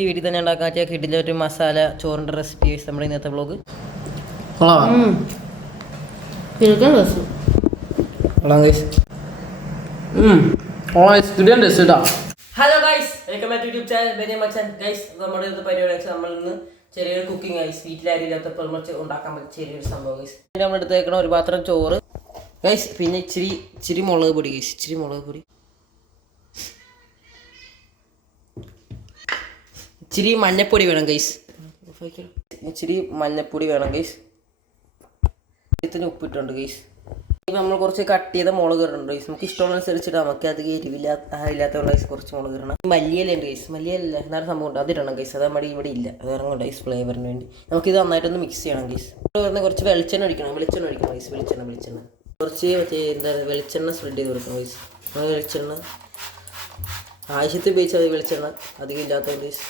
ഈ വീട്ടിൽ തന്നെ ഉണ്ടാക്കാൻ കിടിലൊരു ഒരു മസാല ചോറിൻ്റെ റെസിപ്പി നമ്മുടെ ഇന്നത്തെ vlog. Hello guys, welcome back to YouTube channel Beni Machan. Guys, നമ്മുടെ ഇത് പരിപാടി നമ്മൾ ഇന്ന് ചെറിയൊരു കുക്കിംഗ് ഗൈസ്. വീട്ടിലാരും ഇല്ലാത്തപ്പോൾ നമ്മൾ ഉണ്ടാക്കാൻ പറ്റും ചെറിയൊരു സംഭവം ഗൈസ്. നമ്മൾ എടുത്തേക്കണം ഒരു പാത്രം ചോറ് ഗൈസ്, പിന്നെ ഇച്ചിരി മുളക് പൊടി ഗൈസ്, ഇച്ചിരി മുളക് പൊടി, ഇച്ചിരി മഞ്ഞപ്പൊടി വേണം ഗൈസ്, ഇച്ചിരി മഞ്ഞപ്പൊടി വേണം ഗൈസ്, ഇതിന് ഉപ്പിട്ടുണ്ട് ഗൈസ്. നമ്മൾ കുറച്ച് കട്ട് ചെയ്ത മുളക് ഇടുന്നുണ്ട് ഗൈസ്. നമുക്ക് ഇഷ്ടമുള്ളതനുസരിച്ചിട്ട് നമുക്ക് അത് ഇല്ലാത്ത ഗൈസ് കുറച്ച് മുളക് ഇടണം. മല്ലിയിലുണ്ട് ഗൈസ്, മല്ലിയല്ല എന്നാലും സംഭവം ഉണ്ട്, അത് ഇടണം ഗൈസ്. അത് നമ്മുടെ ഇവിടെ ഇല്ല, അത് ഇറങ്ങും ഗൈസ് ഫ്ലേവറിന് വേണ്ടി. നമുക്കിത് നന്നായിട്ടൊന്ന് മിക്സ് ചെയ്യണം ഗൈസ്. കുറച്ച് വെളിച്ചെണ്ണ ഒഴിക്കണം ഗൈസ്, വെളിച്ചെണ്ണ കുറച്ച് എന്താ വെളിച്ചെണ്ണ സ്പ്രെഡ് ചെയ്ത് കൊടുക്കണം ഗൈസ്. വെളിച്ചെണ്ണ ആവശ്യത്തിൽ ഉപയോഗിച്ചാൽ മതി, വെളിച്ചെണ്ണ അധികം ഇല്ലാത്ത ഗൈസ്.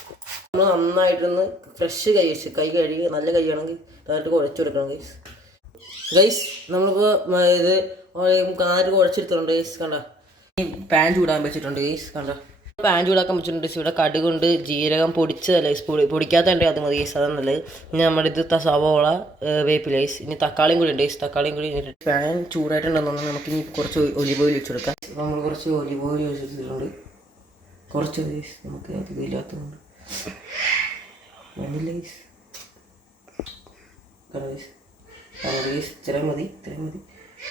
നമ്മൾ നന്നായിട്ടൊന്ന് ഫ്രഷ് കൈ കഴുകി നല്ല കൈയാണെങ്കിൽ നന്നായിട്ട് കുഴച്ച് കൊടുക്കണം ഗൈസ്. ഗൈസ്, നമ്മളിപ്പോൾ ഇത് കാര് കുഴച്ചെടുത്തിട്ടുണ്ട് ഗൈസ്. കണ്ട ഈ പാൻ ചൂടാൻ വെച്ചിട്ടുണ്ട് ഗൈസ്. കണ്ട പാൻ ചൂടാക്കാൻ വെച്ചിട്ടുണ്ട് ഗൈസ്. ഇവിടെ കടുകുണ്ട്, ജീരകം പൊടിച്ചതല്ല ഗൈസ്, പൊടിക്കാത്തതുണ്ട്, അത് മതി ഗൈസ്, അതാണ് നല്ലത്. ഇനി നമ്മുടെ ഇത് സവോള, വേപ്പില ഗൈസ്. ഇനി തക്കാളിയും കൂടി ഉണ്ട് ഗൈസ്, തക്കാളിയും കൂടി. പാൻ ചൂടായിട്ടുണ്ടെന്നു നമുക്ക് ഇനി കുറച്ച് ഒലിവ് ഓയിൽ വെച്ച് കൊടുക്കാം. നമ്മൾ കുറച്ച് ഒലിവ് ഓയിൽ വെച്ചിട്ടുണ്ട്, കുറച്ച് ഗൈസ്. നമുക്ക് അധികം ഇല്ലാത്തതുകൊണ്ട് വേണ്ടില്ല ഗൈസ്. ഇത്രയും മതി.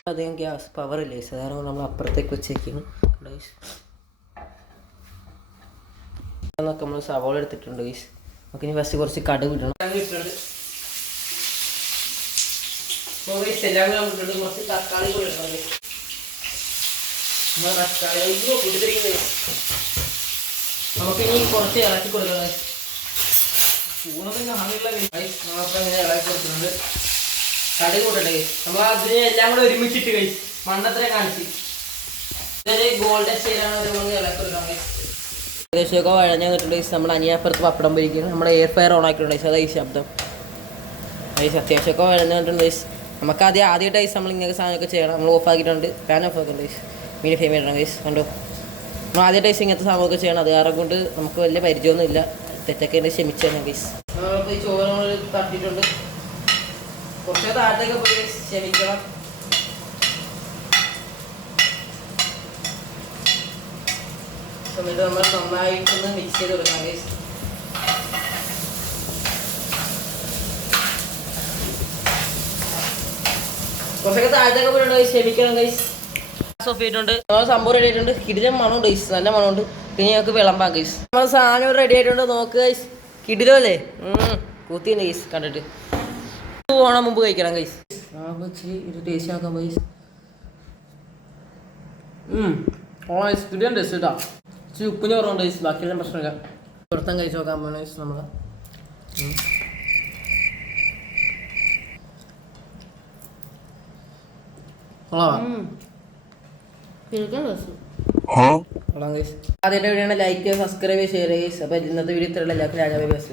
അധികം ഗ്യാസ് പവർ ഇല്ല ഗൈസ്, അതാണ് നമ്മൾ അപ്പുറത്തേക്ക് വെച്ചേക്കുന്നു ഗൈസ്. എന്നൊക്കെ നമ്മൾ സവാള എടുത്തിട്ടുണ്ട് ഗൈസ്. നമുക്ക് ഇനി ഫസ്റ്റ് കുറച്ച് കടുക് ഇടണം. എല്ലാം കൂടെ കുറച്ച് തക്കാളി കൂടെ ഇടണം ഗൈസ്. നമുക്കിനി കുറച്ച് ഇളക്കി കൊടുക്കണം ഗൈസ്. ചൂടൊക്കെ കാണുന്നില്ല ഗൈസ്. നമ്മളപ്പോൾ ഇങ്ങനെ ഇളക്കി കൊടുക്കുന്നുണ്ട്. കടുക് കൂട്ടട്ടെ ഗൈസ്. നമ്മൾ അതിനെ എല്ലാം കൂടെ ഒരുമിച്ചിട്ട് ഗൈസ് മണ്ണത്ര കാണിച്ച് ഗോൾഡൻ സ്റ്റൈലാണ് ഇളക്കി കൊടുക്കണം ഗൈസ്. ഏകദേശമൊക്കെ വഴഞ്ഞു വന്നിട്ടുണ്ട് ഗൈസ്. നമ്മൾ അനിയപ്പുറത്ത് പപ്പടം പൊരിക്കുന്നു. നമ്മുടെ എയർ ഫയർ ഓൺ ആക്കിയിട്ടുണ്ട് ഗൈസ്, അതായി ശബ്ദം ഗൈസ്. അത്യാവശ്യമൊക്കെ വഴഞ്ഞു വന്നിട്ടുണ്ട് ഗൈസ്. നമുക്ക് ആദ്യമായിട്ട് ഗൈസ് നമ്മൾ ഇങ്ങനെ സാധനമൊക്കെ ചെയ്യണം. നമ്മൾ ഓഫ് ആക്കിയിട്ടുണ്ട്, ഫാൻ ഓഫ് ആക്കിയിട്ടുണ്ട് ഗൈസ്. മീഡിയം ഫ്ലെയിം ഇടണം ഗൈസ്. കണ്ടോ, നമ്മൾ ആദ്യമായിട്ട് ഗൈസ് ഇങ്ങനത്തെ സാധനമൊക്കെ ചെയ്യണം. അത് കാരണം കൊണ്ട് നമുക്ക് വലിയ പരിചയമൊന്നും ഇല്ല, തെറ്റൊക്കെ ഉണ്ട്, ക്ഷമിച്ചു തന്നെ ഗൈസ്. നമ്മളിപ്പോൾ ഈ ചോറ് നമ്മൾ തട്ടിയിട്ടുണ്ട്, കുറച്ച് താഴത്തേക്ക് പോയി ക്ഷമിക്കണം. എന്നിട്ട് നമ്മൾ നന്നായിട്ടൊന്ന് മിക്സ് ചെയ്ത് കൊടുക്കണം ഗൈസ്. കുറച്ചൊക്കെ താഴത്തേക്ക് പോയിട്ടുണ്ട് ഗൈസ്, ക്ഷമിക്കണം ഗൈസ്. ഗ്യാസ് ഓഫ് ചെയ്തിട്ടുണ്ട്. നമ്മൾ സംഭവം റെഡി ആയിട്ടുണ്ട്. കിടിലം മണമുണ്ട് ഗൈസ്, നല്ല മണമുണ്ട്. പിന്നെ ഞങ്ങൾക്ക് വിളമ്പാം ഗൈസ്. നമ്മൾ സാധനം റെഡി ആയിട്ടുണ്ട്, നോക്ക് ഗൈസ്. കിടിലോ അല്ലേ, കൂത്തിയുണ്ട് ഗൈസ് കണ്ടിട്ട്. പോകണം മുമ്പ് കഴിക്കണം ഗൈസ്. ഇച്ചിരി ഇത് ടേസ്റ്റ് ആക്കാം ഗൈസ്. കിടിലം ടേസ്റ്റ് കേട്ടോ. ഇച്ചിരി ഉപ്പിന് കുറവുണ്ട് ഗൈസ്, ബാക്കിയെല്ലാം പ്രശ്നമില്ല. പുറത്തും കഴിച്ച് നോക്കാൻ പോകണം ഗൈസ്. നമ്മൾ ആദ്യമായിട്ട് video like, subscribe, share guys. അപ്പോൾ ഇന്നത്തെ വീഡിയോ ഇത്രയുള്ള എല്ലാവർക്കും രാജാബൈ ബസ്.